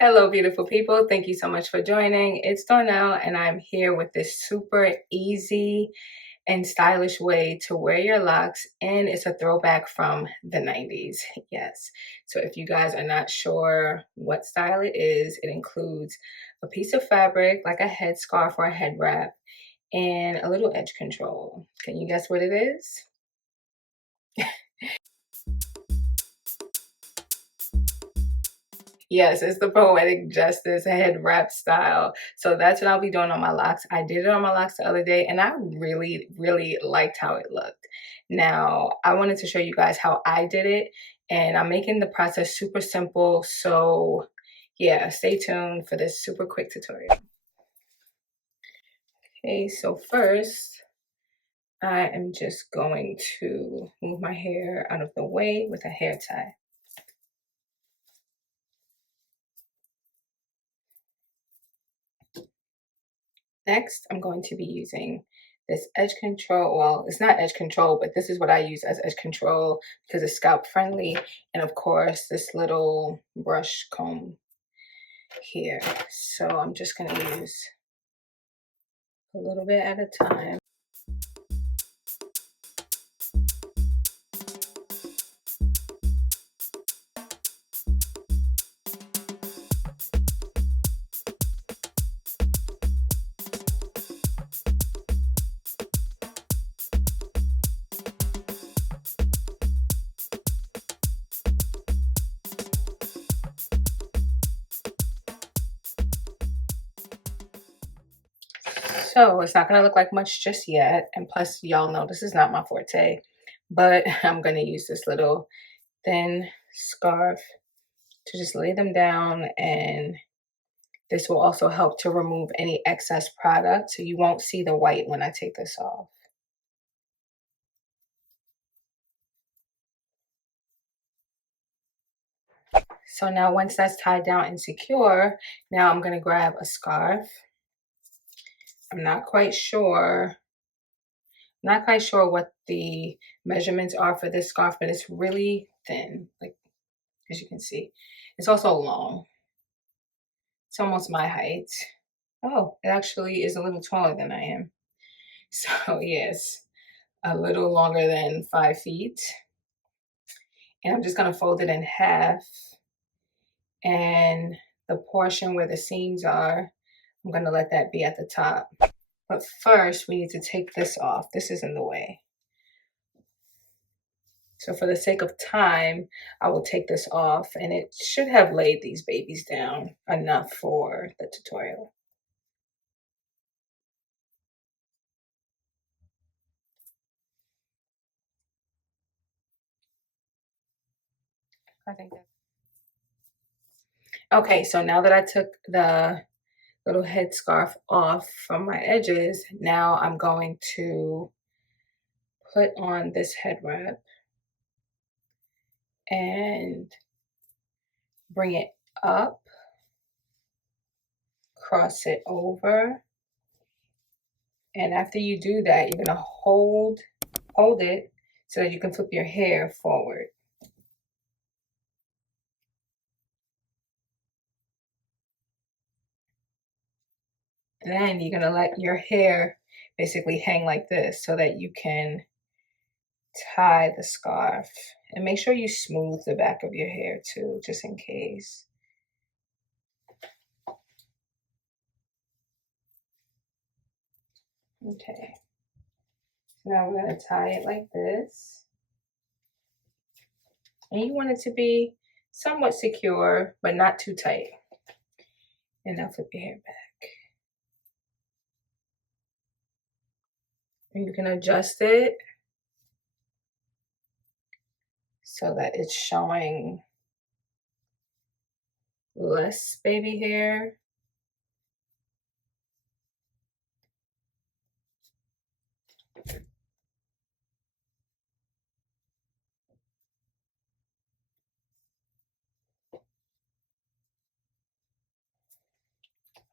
Hello, beautiful people. Thank you so much for joining. It's Donnell, and I'm here with this super easy and stylish way to wear your locks, and it's a throwback from the 90s. Yes. So if you guys are not sure what style it is, it includes a piece of fabric like a headscarf or a head wrap and a little edge control. Can you guess what it is? Yes, it's the Poetic Justice head wrap style. So that's what I'll be doing on my locks. I did it on my locks the other day and I really, really liked how it looked. Now, I wanted to show you guys how I did it, and I'm making the process super simple. So yeah, stay tuned for this super quick tutorial. Okay, so first, I am just going to move my hair out of the way with a hair tie. Next, I'm going to be using this edge control. Well, it's not edge control, but this is what I use as edge control because it's scalp friendly. And of course, this little brush comb here. So I'm just going to use a little bit at a time. So it's not going to look like much just yet. And plus, y'all know this is not my forte. But I'm going to use this little thin scarf to just lay them down, and this will also help to remove any excess product, so you won't see the white when I take this off. So now once that's tied down and secure, now I'm gonna grab a scarf. I'm not quite sure what the measurements are for this scarf, but it's really thin, like as you can see. It's also long. It's almost my height. Oh, it actually is a little taller than I am. So yes, a little longer than 5 feet. And I'm just gonna fold it in half, and the portion where the seams are, I'm gonna let that be at the top. But first we need to take this off. This is in the way. So for the sake of time, I will take this off, and it should have laid these babies down enough for the tutorial. I think that. Okay, so now that I took the little headscarf off from my edges, now I'm going to put on this head wrap and bring it up, cross it over, and after you do that, you're gonna hold it so that you can flip your hair forward. And then you're gonna let your hair basically hang like this so that you can tie the scarf. And make sure you smooth the back of your hair too, just in case. Okay. So now we're gonna tie it like this. And you want it to be somewhat secure, but not too tight. And now flip your hair back. And you can adjust it so that it's showing less baby hair.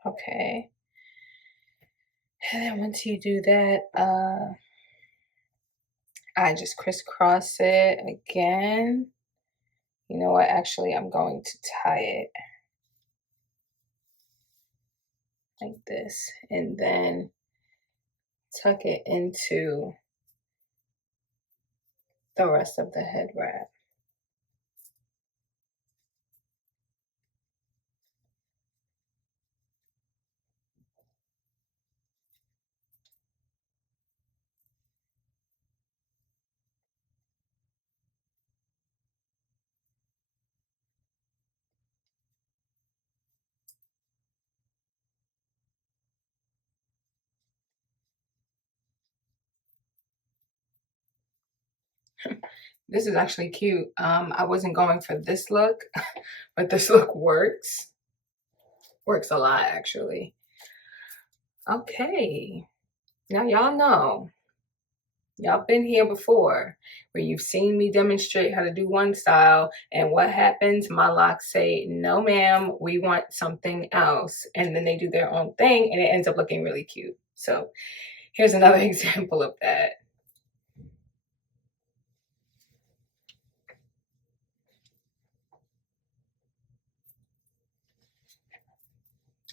Okay. And then once you do that, I just crisscross it again. You know what? Actually, I'm going to tie it like this, and then tuck it into the rest of the head wrap. This is actually cute. I wasn't going for this look, but this look works. Works a lot, actually. Okay, now y'all know. Y'all been here before where you've seen me demonstrate how to do one style, and what happens? My locks say, no ma'am, we want something else. And then they do their own thing and it ends up looking really cute. So here's another example of that.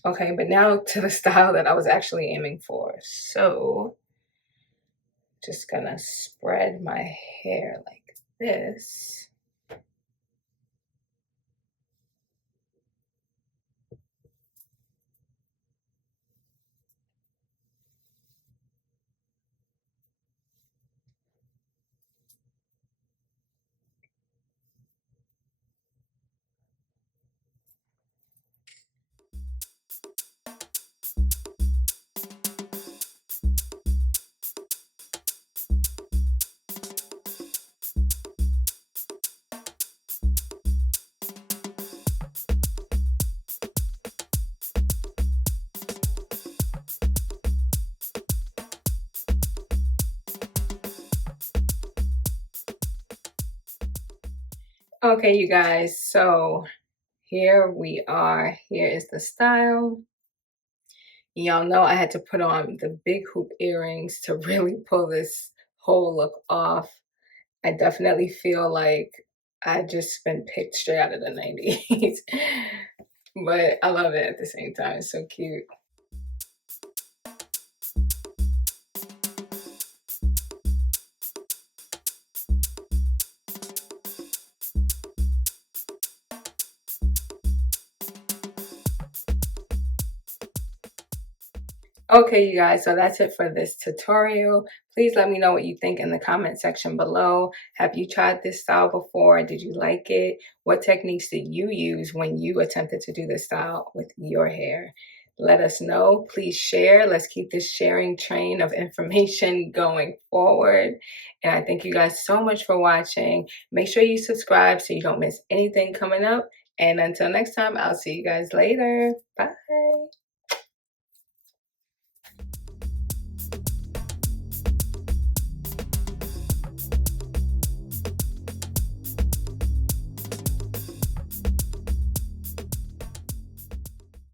Okay, but now to the style that I was actually aiming for. So just gonna spread my hair like this. Okay, you guys, so here we are. Here is the style. Y'all know I had to put on the big hoop earrings to really pull this whole look off. I definitely feel like I just been picked straight out of the 90s. But I love it at the same time. It's so cute. Okay, you guys, so that's it for this tutorial. Please let me know what you think in the comment section below. Have you tried this style before? Did you like it? What techniques did you use when you attempted to do this style with your hair? Let us know. Please share. Let's keep this sharing train of information going forward. And I thank you guys so much for watching. Make sure you subscribe so you don't miss anything coming up. And until next time, I'll see you guys later. Bye.